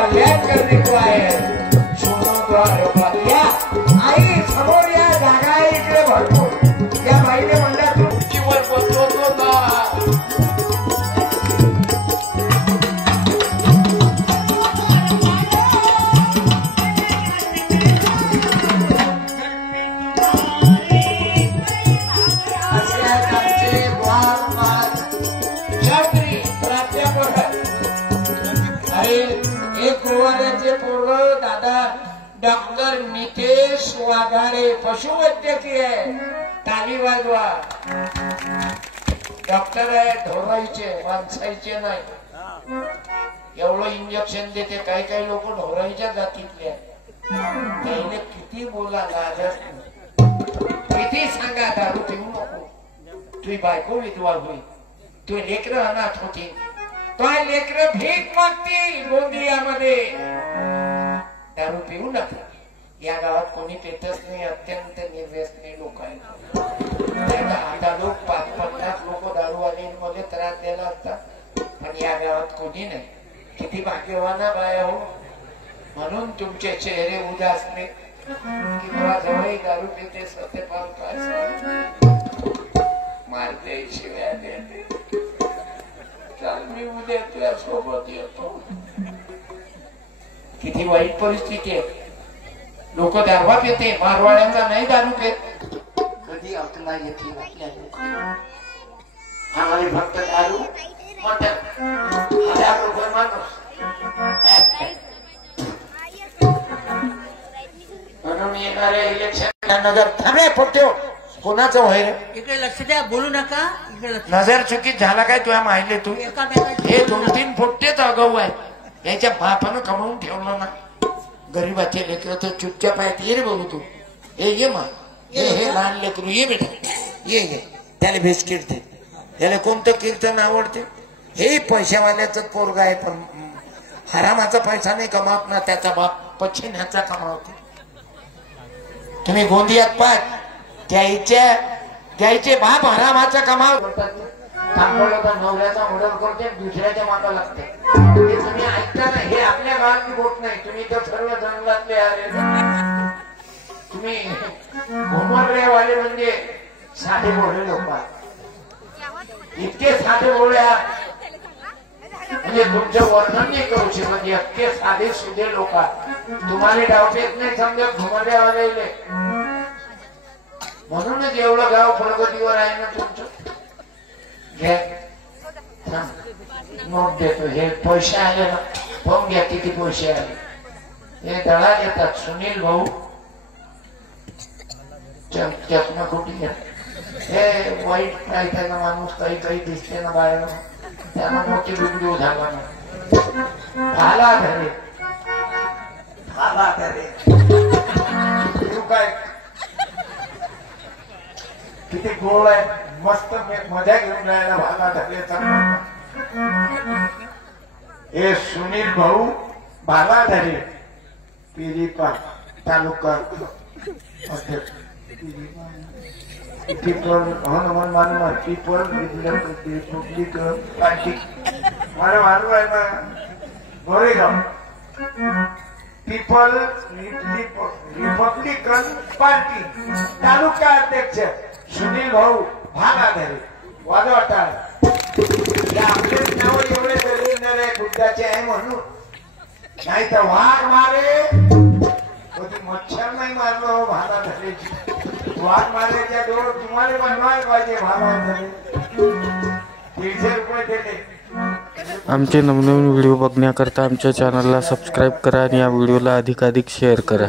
कल्याण करने को आए हैं। सुनो द्वारपाल या आई समोर या जागा आहे इकडे भरपूर। या बाईने म्हणला तुमचीवर बसवत होता। दादा डॉक्टर नितेश वाघारे पशुवैद्यकीय ताली वाजवा। डॉक्टर आहे ढोराईचे माणसाईचे नाही। एवढं इंजेक्शन देते। काही काही लोक ढोराईच्या जातीतले त्याने किती बोला लाजत किती सांगा दारू पिऊ नको। तुझी बायको विधवा होईल। तू लेकरं अनाथ होती। तो लेकरं भीक मागतील गोंदियामध्ये। दारू पिऊ नका। या गावात कोणी पेतच नाही। अत्यंत निर्व्यसनी लोक आहेत। आता लोक 50 लोक दारूवाले मध्ये त्रास द्यायला असतात पण या गावात कोणी नाही। किती भाग्यवाना बाया हो। म्हणून तुमचे चेहरे उदास नाही की मला जवळ दारू पिते सत्यपाल काय मारते शिव्या देते। चाल मी उद्या तुझ्या सोबत येतो। किती वाईट परिस्थिती आहे। लोक दारू पिते मारवाड्यांचा नाही दारू पित। कधी अकला येते आपल्या आम्हाला फक्त दारू म्हणतात। 1000 रुपये माणूस म्हणून येणाऱ्या इलेक्शन नगर थांबे पोट्यो कोणाचं व्हायला इकडे लक्ष द्या बोलू नका। नजर चुकीत झाला काय तुझ्या माहिले तू हे 2-3 पोट्टेच आगाऊ आहेत। याच्या बापानं कमावून ठेवलं ना। गरीबाचे लेकर तर चुपचाप आहेत। ये रे बघू तू ये मग हे लहान लेकरू ये बेटा ये त्याला बिस्किट दे। त्याला कोणतं कीर्तन आवडते? हे पैशावाल्याच पोरगा आहे पण हरामाचा पैसा नाही कमावत ना। त्याचा बाप पछिन्याचा कमावते। तुम्ही गोंदियात पाहत त्याचे बाप हरामाचा कमाव नवऱ्याचा मर्डर करते दुसऱ्याच्या मागा लागते। हे तुम्ही ऐकता ना। हे आपल्या गावातली गोष्ट नाही। तुम्ही तर सर्व जंगलातले आले। तुम्ही घुमरलेवाले म्हणजे साधे बोळे लोक इतके साधे बोळे म्हणजे तुमचं वर्णन नाही करू शकत। म्हणजे इतके साधे सुधे लोक तुम्हाला डाऊट येत नाही समजा घुमरलेवाले। म्हणूनच एवढं गाव प्रगतीवर आहे ना तुमचं। नोट देतो। हे पैसे आले ना पाहून घ्या किती पैसे आले। हे दळा देतात सुनील भाऊ चकना कुठे घ्या। हे वाईट काही त्याला माणूस काही दिसते ना बाहेर त्यांना मोठी व्हिडिओ झाला ना। भाला धरे तू काय किती गोळ आहे मस्त मजा घेऊन राहिला भाला धरेचा। हे सुनील भाऊ भाला धरे पिरीपा तालुका अध्यक्ष पीपल हनुमान मानव पीपल रिपब्लिक पार्टी मला मानव आहे ना गोरेगाव पीपल रिपब्लिकन पार्टी तालुका अध्यक्ष सुनील भाऊ भागाधरे वाजवा टाळ। आपलेच नाव एवढे दलिंदर आहे बुद्धाचे आहे म्हणून नाही तर वाघ मारे कधी मच्छर नाही मारलो भागाधरेची। वाघ मारायच्या डोळ तुम्हाला बनवायला पाहिजे भागाधरे 150 रुपये दिले। आमचे नवनवीन व्हिडिओ बघण्याकरता आमच्या चॅनलला सबस्क्राईब करा आणि या व्हिडिओला अधिकाधिक शेअर करा।